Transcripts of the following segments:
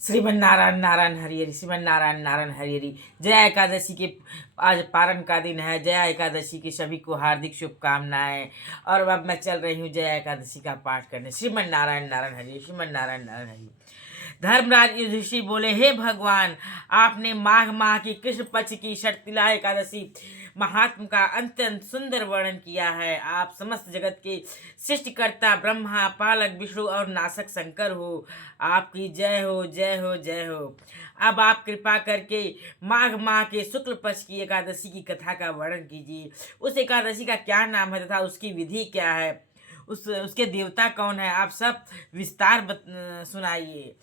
श्रीमन्नारायण नारायण हरि हरि, श्रीमन्नारायण नारायण हरि हरि। जया एकादशी के आज पारण का दिन है। जया एकादशी की सभी को हार्दिक शुभकामनाएं। और अब मैं चल रही हूँ जया एकादशी का पाठ करने। श्रीमन्नारायण नारायण हरि, श्रीमन्नारायण नारायण हरि। धर्मराज युधिष्ठिर बोले, हे भगवान, आपने माघ माह की कृष्ण पक्ष की षटतिला एकादशी महात्म का अत्यंत सुंदर वर्णन किया है। आप समस्त जगत के सृष्टिकर्ता ब्रह्मा, पालक विष्णु और नाशक शंकर हो। आपकी जय हो, जय हो, जय हो। अब आप कृपा करके माघ माह के शुक्ल पक्ष की एकादशी की कथा का वर्णन कीजिए। उस एकादशी का क्या नाम है तथा उसकी विधि क्या है, उसके देवता कौन है, आप सब विस्तार सुनाइए।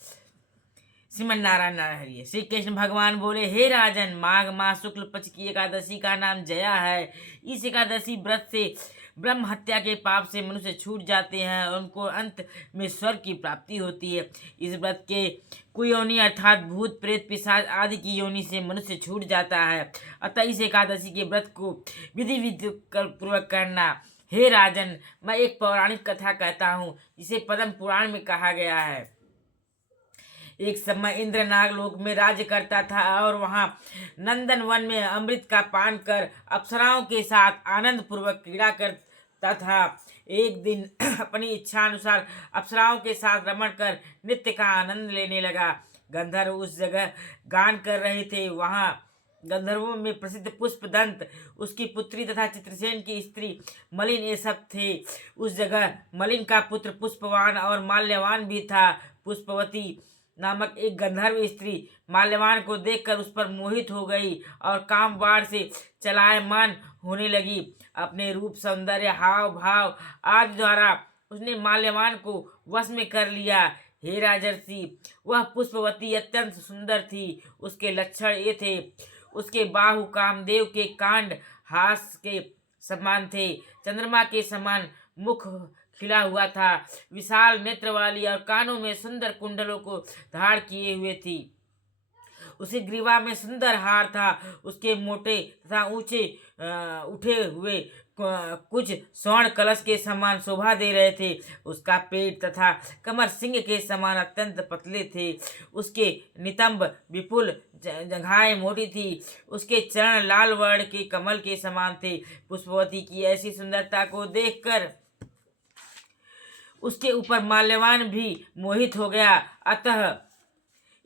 श्रीमन्नारायण नारायण हरि। श्री कृष्ण भगवान बोले, हे राजन, माघ माह शुक्ल पक्ष की एकादशी का नाम जया है। इस एकादशी व्रत से ब्रह्म हत्या के पाप से मनुष्य छूट जाते हैं और उनको अंत में स्वर्ग की प्राप्ति होती है। इस व्रत के कुयोनि अर्थात भूत प्रेत पिशाच आदि की योनि से मनुष्य छूट जाता है। अतः इस एकादशी के व्रत को विधि पूर्वक करना। हे राजन, मैं एक पौराणिक कथा कहता हूँ जिसे पद्म पुराण में कहा गया है। एक समय इंद्र नागलोक में राज्य करता था और वहां नंदन वन में अमृत का पान कर अप्सराओं के साथ आनंद पूर्वक क्रीड़ा करता था। एक दिन अपनी इच्छा अनुसार अप्सराओं के साथ रमण कर नृत्य का आनंद लेने लगा। गंधर्व उस जगह गान कर रहे थे। वहां गंधर्वों में प्रसिद्ध पुष्पदंत, उसकी पुत्री तथा चित्रसेन की स्त्री मलिन ये सब थे। उस जगह मलिन का पुत्र पुष्पवान और माल्यवान भी था। पुष्पवती नामक एक गंधर्व स्त्री माल्यवान को देखकर उस पर मोहित हो गई और काम बाढ़ से चलायमान होने लगी। अपने रूप, सौंदर्य, हाव भाव आदि द्वारा उसने माल्यवान को वश में कर लिया। हे राजर्षि, वह पुष्पवती अत्यंत सुंदर थी। उसके लक्षण ये थे, उसके बाहु कामदेव के कांड हास के समान थे। चंद्रमा के समान मुख खिला हुआ था। विशाल नेत्र वाली और कानों में सुंदर कुंडलों को धारण किए हुए थी। उसी ग्रीवा में सुंदर हार था। उसके मोटे तथा ऊंचे उठे हुए कुछ स्वर्ण कलश के समान शोभा दे रहे थे। उसका पेट तथा कमर सिंह के समान अत्यंत पतले थे। उसके नितंब विपुल, जंघाएं मोटी थी। उसके चरण लाल वर्ण के कमल के समान थे। पुष्पवती की ऐसी सुंदरता को देखकर उसके ऊपर माल्यवान भी मोहित हो गया। अतः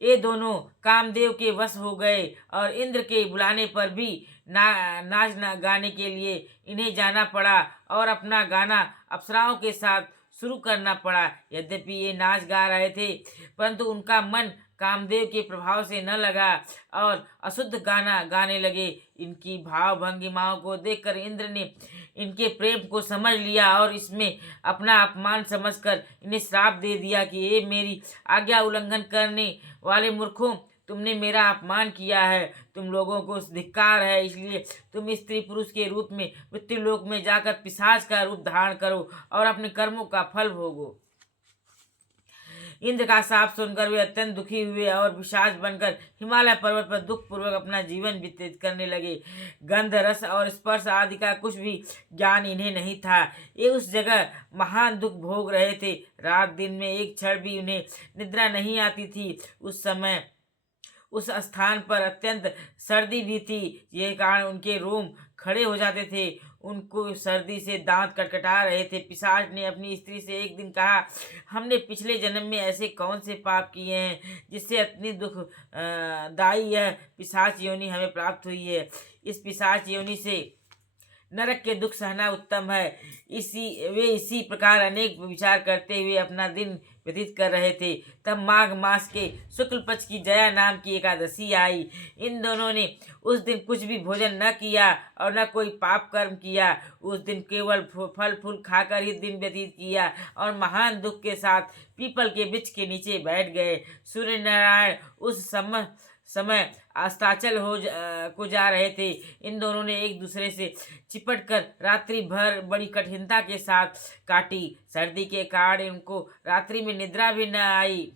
ये दोनों कामदेव के वश हो गए और इंद्र के बुलाने पर भी नाच गाने के लिए इन्हें जाना पड़ा और अपना गाना अप्सराओं के साथ शुरू करना पड़ा। यद्यपि ये नाच गा रहे थे परंतु उनका मन कामदेव के प्रभाव से न लगा और अशुद्ध गाना गाने लगे। इनकी भाव भंगिमाओं को देखकर इंद्र ने इनके प्रेम को समझ लिया और इसमें अपना अपमान समझकर इन्हें श्राप दे दिया कि ये मेरी आज्ञा उल्लंघन करने वाले मूर्खों, तुमने मेरा अपमान किया है। तुम लोगों को धिक्कार है, इसलिए तुम स्त्री पुरुष के रूप में मृत्युलोक में जाकर पिशाच का रूप धारण करो और अपने कर्मों का फल भोगो। इंद्र का शाप सुनकर वे अत्यंत दुखी हुए और पिशाच बनकर हिमालय पर्वत पर दुख पूर्वक अपना जीवन व्यतीत करने लगे। गंध, रस और स्पर्श आदि का कुछ भी ज्ञान इन्हें नहीं था। ये उस जगह महान दुख भोग रहे थे। रात दिन में एक क्षण भी उन्हें निद्रा नहीं आती थी। उस समय उस स्थान पर अत्यंत सर्दी भी थी। यह कारण उनके रोम खड़े हो जाते थे। उनको सर्दी से दांत कटकटा रहे थे। पिशाच ने अपनी स्त्री से एक दिन कहा, हमने पिछले जन्म में ऐसे कौन से पाप किए हैं जिससे इतनी दुख दाई यह पिशाच योनि हमें प्राप्त हुई है। इस पिशाच योनि से नरक के दुख सहना उत्तम है। इसी प्रकार अनेक विचार करते हुए अपना दिन व्यतीत कर रहे थे। तब माघ मास के शुक्ल पक्ष की जया नाम की एकादशी आई। इन दोनों ने उस दिन कुछ भी भोजन न किया और न कोई पाप कर्म किया। उस दिन केवल फल फूल खाकर ही दिन व्यतीत किया और महान दुख के साथ पीपल के वृक्ष के नीचे बैठ गए। सूर्य नारायण उस समय अस्ताचल को जा रहे थे। इन दोनों ने एक दूसरे से चिपट कर रात्रि भर बड़ी कठिनता के साथ काटी। सर्दी के कारण उनको रात्रि में निद्रा भी न आई।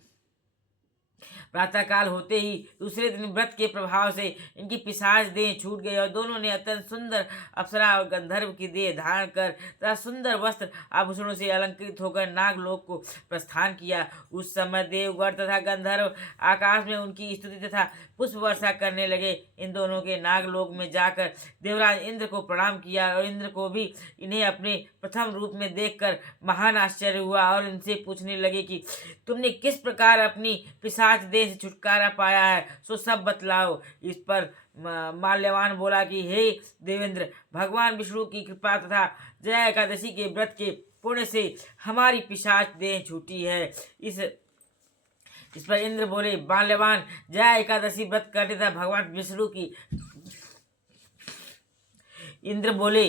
प्रातःकाल होते ही दूसरे दिन व्रत के प्रभाव से इनकी पिशाच देह छूट गई और दोनों ने अत्यंत सुंदर अप्सरा और गंधर्व की देह धारण कर तथा सुंदर वस्त्र आभूषणों से अलंकृत होकर नागलोक को प्रस्थान किया। उस समय देवगण तथा गंधर्व आकाश में उनकी स्तुति तथा पुष्प वर्षा करने लगे। इन दोनों के नागलोक में जाकर देवराज इंद्र को प्रणाम किया और इंद्र को भी इन्हें अपने प्रथम रूप में देखकर महान आश्चर्य हुआ और इनसे पूछने लगे कि तुमने किस प्रकार अपनी पिशाच देह से छुटकारा पाया है, सो सब बतलाओ। इस पर माल्यवान बोला कि हे देवेंद्र, भगवान विष्णु की कृपा तथा जया एकादशी के व्रत के पुण्य से हमारी पिशाच देह छूटी है। इस पर इंद्र बोले, माल्यवान, जया एकादशी व्रत करने तथा भगवान विष्णु की इंद्र बोले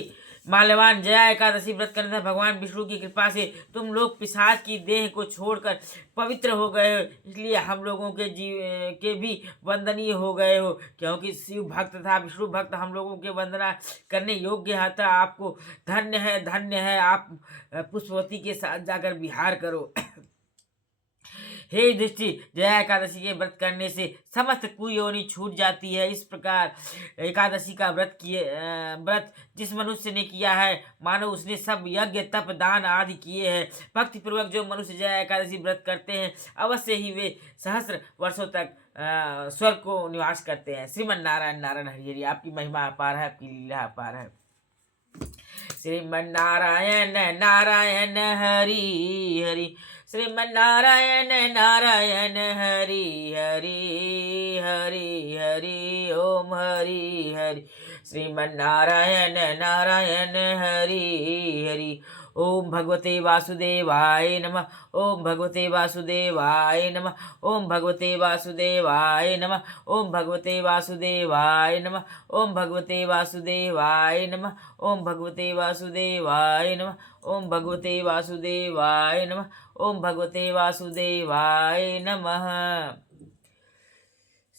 माल्यवान, जया एकादशी व्रत करने तथा भगवान विष्णु की कृपा से तुम लोग पिशाच की देह को छोड़कर पवित्र हो गए हो, इसलिए हम लोगों के भी वंदनीय हो गए हो, क्योंकि शिव भक्त तथा विष्णु भक्त हम लोगों के वंदना करने योग्य है। था आपको धन्य है, धन्य है, आप पुष्पवती के साथ जाकर विहार करो। हे दृष्टि, जया एकादशी के व्रत करने से समस्त कुयोनि छूट जाती है। इस प्रकार एकादशी का व्रत जिस मनुष्य ने किया है, मानो उसने सब यज्ञ तप दान आदि किए हैं। भक्ति पूर्वक जो मनुष्य जया एकादशी व्रत करते हैं, अवश्य ही वे सहस्र वर्षों तक स्वर्ग को निवास करते हैं। श्रीमन नारायण नारायण हरि हरि। आपकी महिमा अपार है, आपकी लीला अपार है। श्रीमन नारायण नारायण हरि हरि। श्रीमन नारायण नारायण हरि हरि हरि हरि ओम हरि हरि। श्रीमन नारायण नारायण हरि हरि। ओम भगवते वासुदेवाय नमः। ओम भगवते वासुदेवाय नमः। ओम भगवते वासुदेवाय नमः। ओम भगवते वासुदेवाय नमः। ओम भगवते वासुदेवाय नमः। ओम भगवते वासुदेवाय नमः। ओम भगवते वासुदेवाय नमः। ओम भगवते वासुदेवाय नमः।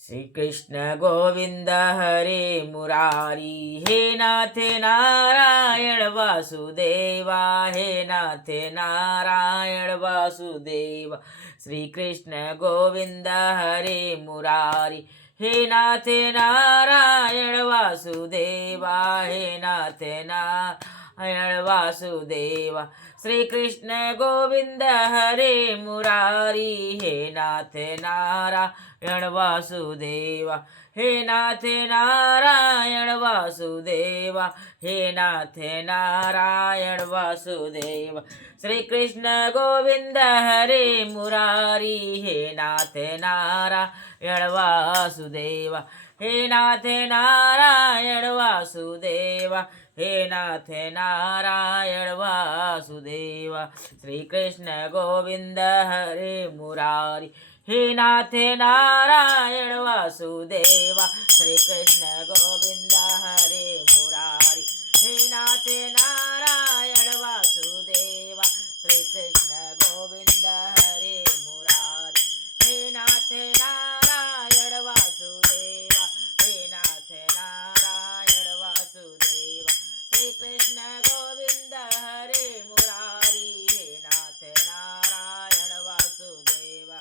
श्री कृष्ण गोविंद हरे मुरारी। हे नाथ नारायण वासुदेवा। हे नाथ नारायण वासुदेवा। श्री कृष्ण गोविंद हरे मुरारी। हे नाथ नारायण वासुदेवा। हे नाथ नारायण वासुदेवा। श्री कृष्ण गोविंद हरे मुरारी। हे नाथ नारायण वासुदेवा। हे नाथ नारायण वासुदेवा। हे नाथ नारायण वासुदेवा। श्री कृष्ण गोविंद हरे मुरारी। हे नाथ नारायण वासुदेवा। हे नाथ नारायण वासुदेवा। हे नाथ नारायण वासुदेवा। श्री कृष्ण गोविंद हरे मुरारी। हे नाथ नारायण वासुदेवा। श्री कृष्ण गोविंद हरे मुरारी। हे नाथ नारायण वासुदेवा। श्री कृष्ण गोविंद हरे मुरारी। हे नाथ नारायण वासुदेवा। हे नाथ नारायण वासुदेवा। श्री कृष्ण गोविंद हरे मुरारी। हे नाथ नारायण वासुदेवा।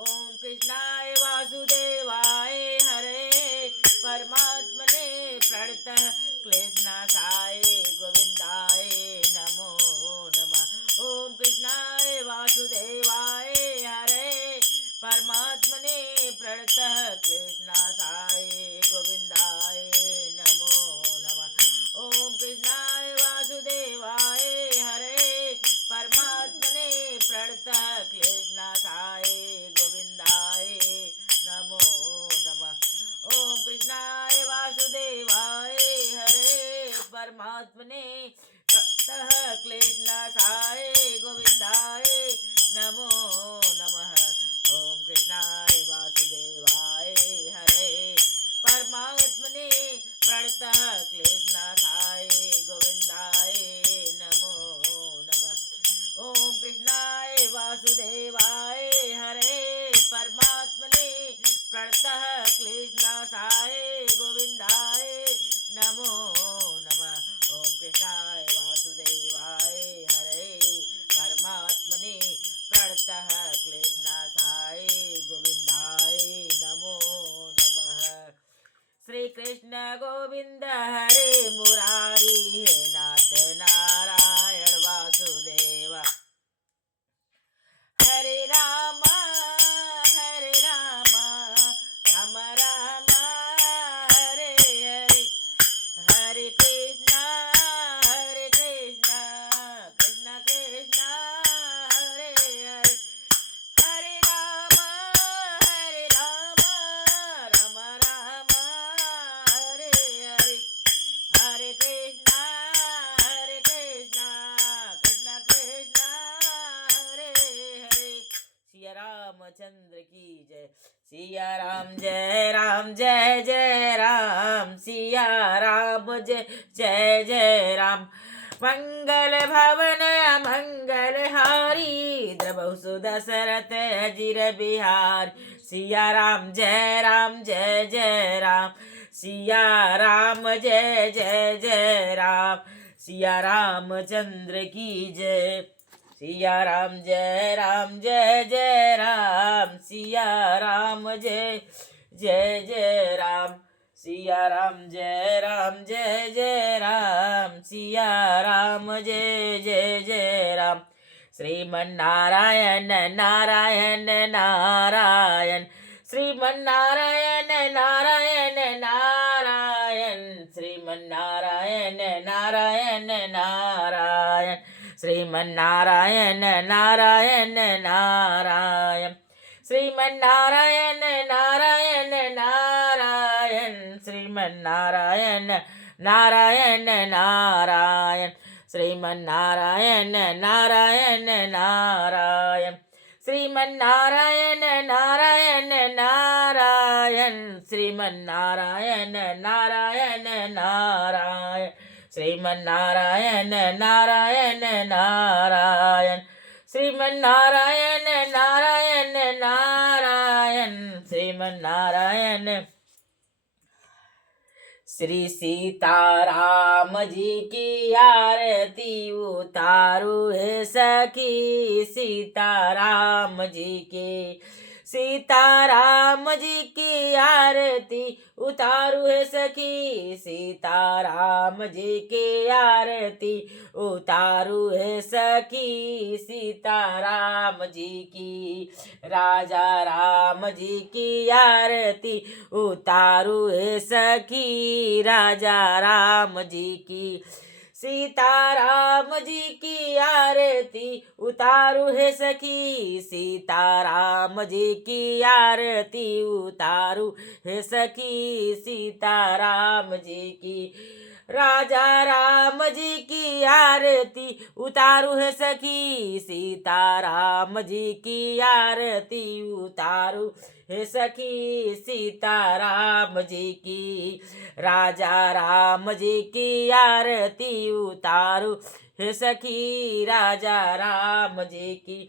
ओम कृष्णाय वासुदेवाय हरे परमात्मने प्रणतः क्लेशनाशाय गोविंदाय नमो नमः। ओम कृष्णाय वासुदेवाय हरे परमात्मने प्रणतः क्लेशनाशाय गोविंदाय नमो नमः। ओम कृष्णाय वासुदेवाय हरे परमात्मने प्रणतः क्लेशनाशाय गोविंदाय नमो नमः। ओम कृष्णाय वासुदेवाय हरे परमात्मने प्रणतः क्लेशनाशाय गोविंदाय नमो नमः। ओम कृष्णाय वासुदेवाय हरे परमात्मने प्रणतः क्लेशनाशाय गोविंदाय नमो नमः। ओम कृष्णाय वासुदेवाय हरे परमात्मने प्रणतः क्लेशनाशाय गोविंदाय नमो नमः। ओम कृष्णाय वासुदेवाय हरे गोविंद हरे मुरारी हे नाथ नारायण वासुदेव। हरे राम राम राम हरे हरे, हरे कृष्णा कृष्ण कृष्ण हरे हरे, हरे राम राम राम हरे हरे, हरे कृष्णा कृष्ण कृष्ण हरे हरे। सिया रामचंद्र की जय। सिया राम जय राम जय जय राम, सिया राम जय जय जय राम। मंगल भवन मंगल हारी, द्रवहु सुदशरथ अजिर बिहार। सिया राम जय जय राम, सिया राम जय जय जय राम। सिया रामचंद्र की जय। सिया राम जय जय राम, सिया राम जय जय राम। सिया राम जय जय राम, सिया राम जय जय राम। श्रीमन्नारायण नारायण नारायण, श्रीमन्नारायण नारायण नारायण, श्रीमन्नारायण नारायण नारायण, श्रीमन्नारायण नारायण नारायण, श्रीमन्नारायण नारायण नारायण, श्रीमन्नारायण नारायण नारायण, श्रीमन्नारायण नारायण नारायण, श्रीमन्नारायण नारायण नारायण, श्रीमन्नारायण नारायण नारायण, श्रीमन्नारायण नारायण नारायण, श्रीमन्नारायण नारायण नारायण, श्रीमन्नारायण। श्री सीताराम जी की आरती उतारू है सखी, सीताराम जी की, सीताराम जी की आरती उतारू है सखी, सीताराम जी की आरती उतारू है सखी, सीताराम जी की, राजा राम जी की आरती उतारू है सखी, राजा राम जी की, सीताराम जी की आरती उतारू है सखी, सीताराम जी की आरती उतारू है सखी, सीताराम जी की, राजा राम जी की आरती उतारू है सखी, सीताराम जी की आरती उतारू है सखी, सीताराम जी की, राजा राम जी की आरती उतारू है सखी, राजा राम जी की,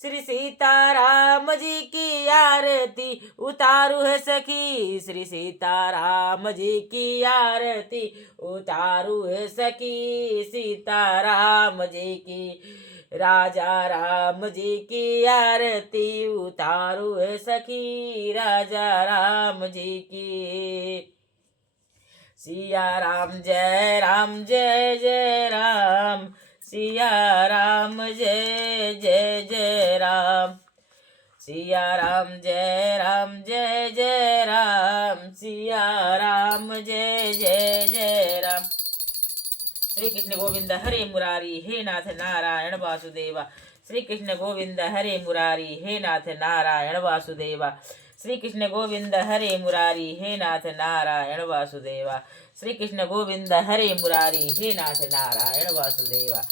श्री सीताराम जी की आरती उतारू है सखी, श्री सीताराम जी की आरती उतारू है सखी, सीताराम जी की, राजा राम जी की आरती उतारू है सखी, राजा राम जी की। सिया राम जय जय राम, सिया राम जय जय राम, सिया राम जय जय राम, सिया राम जय जय राम। श्री कृष्ण गोविंद हरे मुरारी, हे नाथ नारायण वासुदेवा। श्री कृष्ण गोविंद हरे मुरारी, हे नाथ नारायण वासुदेवा। श्री कृष्ण गोविंद हरे मुरारी, हे नाथ नारायण वासुदेवा। श्री कृष्ण गोविंद हरे मुरारी, हे नाथ नारायण वासुदेवा।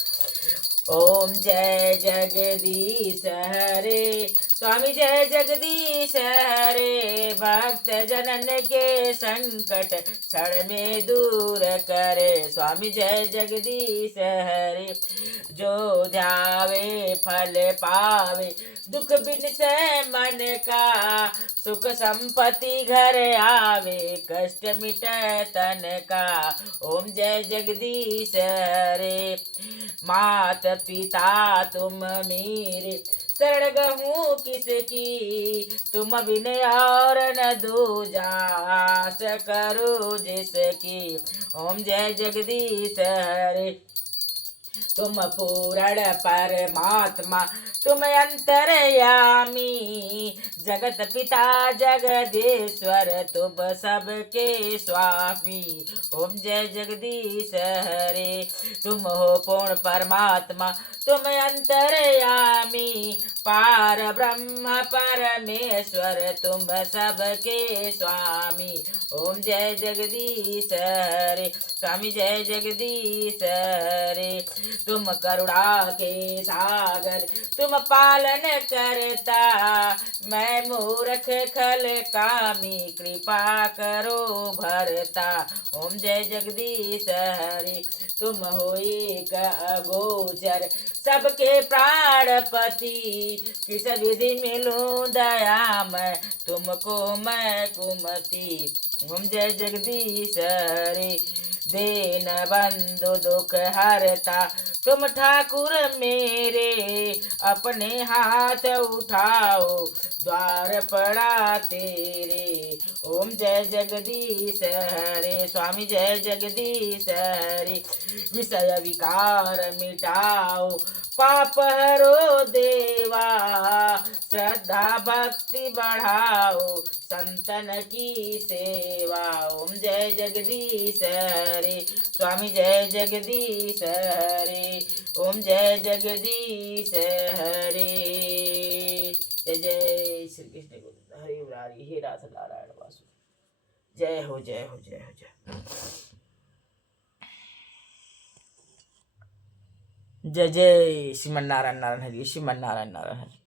ओम जय जगदीश हरे, स्वामी जय जगदीश हरे, भक्त जनन के संकट क्षण में दूर करे, स्वामी जय जगदीश हरे, जो ध्यावे फल पावे, दुख बिन से मन का, सुख संपत्ति घर आवे, कष्ट मिटे तन का, ओम जय जगदीश हरे। मात पिता तुम मेरे, शरण गहूँ किसकी तुम बिन और न दूजा, आस करो जिसकी। ओम जय जगदीश हरे। तुम पूर्ण परमात्मा तुम अंतर्यामी, जगत पिता जगदीश्वर तुम सबके स्वामी। ओम जय जगदीश हरे। तुम हो पूर्ण परमात्मा तुम अंतर्यामी, पार ब्रह्म परमेश्वर तुम सबके स्वामी। ओम जय जगदीश हरे। स्वामी जय जगदीश हरे। तुम करुणा के सागर तुम पालन करता, मैं मूर्ख खल कामी कृपा करो भरता। ओम जय जगदीश हरे। तुम हो एक अगोचर सबके प्राणपति, किस विधि मिलूं दया मैं तुमको मैं कुमति। ओम जय जगदीश हरे। दीन बंधु दुख हरता तुम ठाकुर मेरे, अपने हाथ उठाओ द्वार पड़ा तेरे। ओम जय जगदीश हरे। स्वामी जय जगदीश हरे। विषय विकार मिटाओ पाप हरो देवा, श्रद्धा भक्ति बढ़ाओ संतन की सेवा। ओम जय जगदीश हरे। स्वामी जय जगदीश हरे। ओम जय जगदीश हरे। जय जय श्री कृष्ण गोविंद हरे मुरारी हे राधा नारायण वासु। जय हो जय हो जय हो जय। जय जय श्रीमन नारायण नारायण हरि। श्रीमन नारायण नारायण हरि।